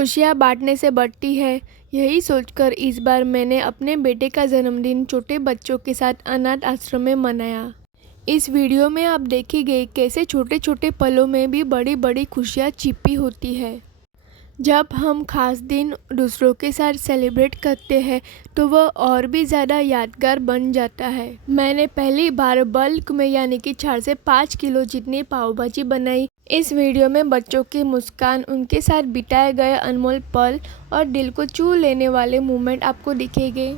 खुशियाँ बांटने से बढ़ती है, यही सोचकर इस बार मैंने अपने बेटे का जन्मदिन छोटे बच्चों के साथ अनाथ आश्रम में मनाया। इस वीडियो में आप देखेंगे कैसे छोटे छोटे पलों में भी बड़ी बड़ी खुशियाँ छिपी होती है। जब हम खास दिन दूसरों के साथ सेलिब्रेट करते हैं तो वह और भी ज़्यादा यादगार बन जाता है। मैंने पहली बार बल्क में यानी कि 4 से 5 किलो जितनी पाव भाजी बनाई। इस वीडियो में बच्चों की मुस्कान, उनके साथ बिताए गए अनमोल पल और दिल को छू लेने वाले मोमेंट आपको दिखेंगे।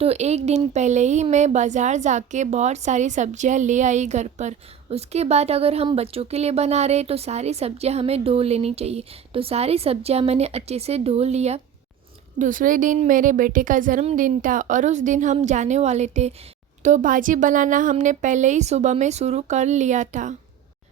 तो एक दिन पहले ही मैं बाज़ार जाके बहुत सारी सब्जियां ले आई घर पर। उसके बाद अगर हम बच्चों के लिए बना रहे तो सारी सब्जियां हमें धो लेनी चाहिए। तो सारी सब्जियां मैंने अच्छे से धो लिया। दूसरे दिन मेरे बेटे का जन्मदिन था और उस दिन हम जाने वाले थे, तो भाजी बनाना हमने पहले ही सुबह में शुरू कर लिया था।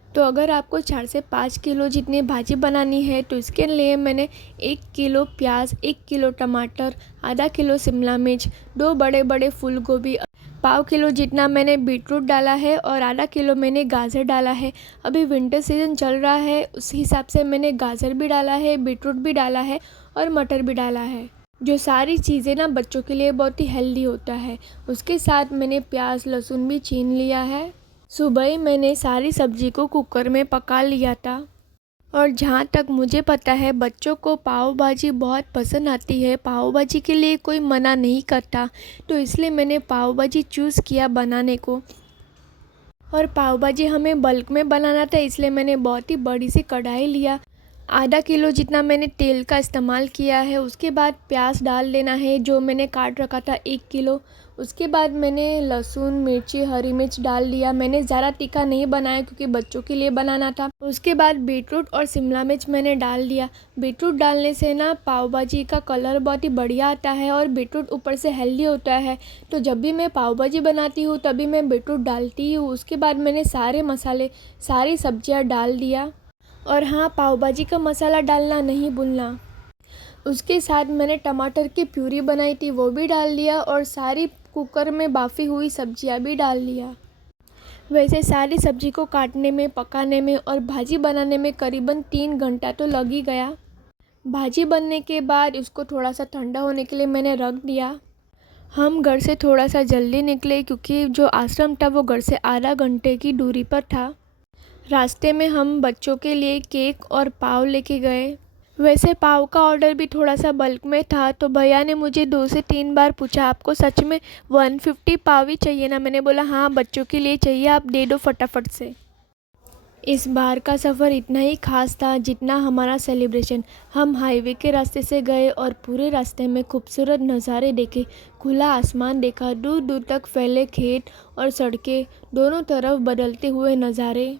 तो अगर आपको 4 से 5 किलो जितनी भाजी बनानी है तो इसके लिए मैंने 1 किलो प्याज, 1 किलो टमाटर, आधा किलो शिमला मिर्च, 2 बड़े बड़े फूल गोभी, पाव किलो जितना मैंने बीटरूट डाला है और आधा किलो मैंने गाजर डाला है। अभी विंटर सीजन चल रहा है, उस हिसाब से मैंने गाजर भी डाला है, बीटरूट भी डाला है और मटर भी डाला है। जो सारी चीज़ें ना बच्चों के लिए बहुत ही हेल्दी होता है। उसके साथ मैंने प्याज लहसुन भी छीन लिया है। सुबह ही मैंने सारी सब्जी को कुकर में पका लिया था। और जहाँ तक मुझे पता है बच्चों को पाव भाजी बहुत पसंद आती है। पाव भाजी के लिए कोई मना नहीं करता, तो इसलिए मैंने पाव भाजी चूज़ किया बनाने को। और पाव भाजी हमें बल्क में बनाना था, इसलिए मैंने बहुत ही बड़ी सी कढ़ाई लिया। आधा किलो जितना मैंने तेल का इस्तेमाल किया है। उसके बाद प्याज डाल देना है जो मैंने काट रखा था 1 किलो। उसके बाद मैंने लहसुन, मिर्ची, हरी मिर्च डाल दिया। मैंने ज़्यादा तीखा नहीं बनाया क्योंकि बच्चों के लिए बनाना था। उसके बाद बीटरूट और शिमला मिर्च मैंने डाल दिया। बीटरूट डालने से ना पाव भाजी का कलर बहुत ही बढ़िया आता है और बीटरूट ऊपर से हेल्दी होता है। तो जब भी मैं पाव भाजी बनाती हूँ तभी मैं बीटरूट डालती हूँ। उसके बाद मैंने सारे मसाले, सारी सब्जियाँ डाल दिया। और हाँ, पाव भाजी का मसाला डालना नहीं भूलना। उसके साथ मैंने टमाटर की प्यूरी बनाई थी, वो भी डाल दिया और सारी कुकर में बाफ़ी हुई सब्जियां भी डाल लिया। वैसे सारी सब्जी को काटने में, पकाने में और भाजी बनाने में करीबन 3 घंटा तो लग ही गया। भाजी बनने के बाद उसको थोड़ा सा ठंडा होने के लिए मैंने रख दिया। हम घर से थोड़ा सा जल्दी निकले क्योंकि जो आश्रम था वो घर से आधा घंटे की दूरी पर था। रास्ते में हम बच्चों के लिए केक और पाव लेके गए। वैसे पाव का ऑर्डर भी थोड़ा सा बल्क में था, तो भैया ने मुझे 2 से 3 बार पूछा, आपको सच में 150 पाव ही चाहिए ना? मैंने बोला हाँ, बच्चों के लिए चाहिए, आप दे दो फटाफट से। इस बार का सफ़र इतना ही खास था जितना हमारा सेलिब्रेशन। हम हाईवे के रास्ते से गए और पूरे रास्ते में खूबसूरत नज़ारे देखे। खुला आसमान देखा, दूर दूर तक फैले खेत और सड़कें, दोनों तरफ बदलते हुए नज़ारे।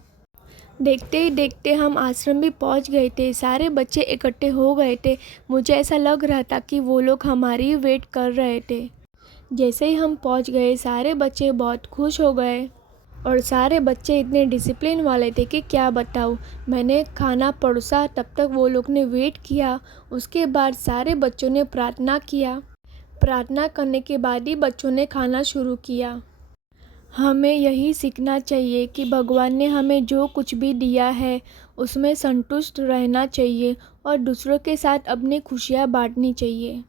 देखते ही देखते हम आश्रम भी पहुंच गए थे। सारे बच्चे इकट्ठे हो गए थे। मुझे ऐसा लग रहा था कि वो लोग हमारी वेट कर रहे थे। जैसे ही हम पहुंच गए सारे बच्चे बहुत खुश हो गए और सारे बच्चे इतने डिसिप्लिन वाले थे कि क्या बताऊँ। मैंने खाना परोसा, तब तक वो लोग ने वेट किया। उसके बाद सारे बच्चों ने प्रार्थना किया। प्रार्थना करने के बाद ही बच्चों ने खाना शुरू किया। हमें यही सीखना चाहिए कि भगवान ने हमें जो कुछ भी दिया है उसमें संतुष्ट रहना चाहिए और दूसरों के साथ अपनी खुशियाँ बांटनी चाहिए।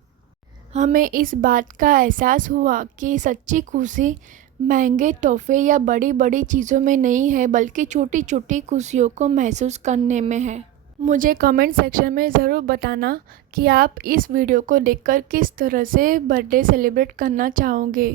हमें इस बात का एहसास हुआ कि सच्ची खुशी महंगे तोहफे या बड़ी बड़ी चीज़ों में नहीं है, बल्कि छोटी छोटी खुशियों को महसूस करने में है। मुझे कमेंट सेक्शन में ज़रूर बताना कि आप इस वीडियो को देखकर किस तरह से बर्थडे सेलिब्रेट करना चाहोगे।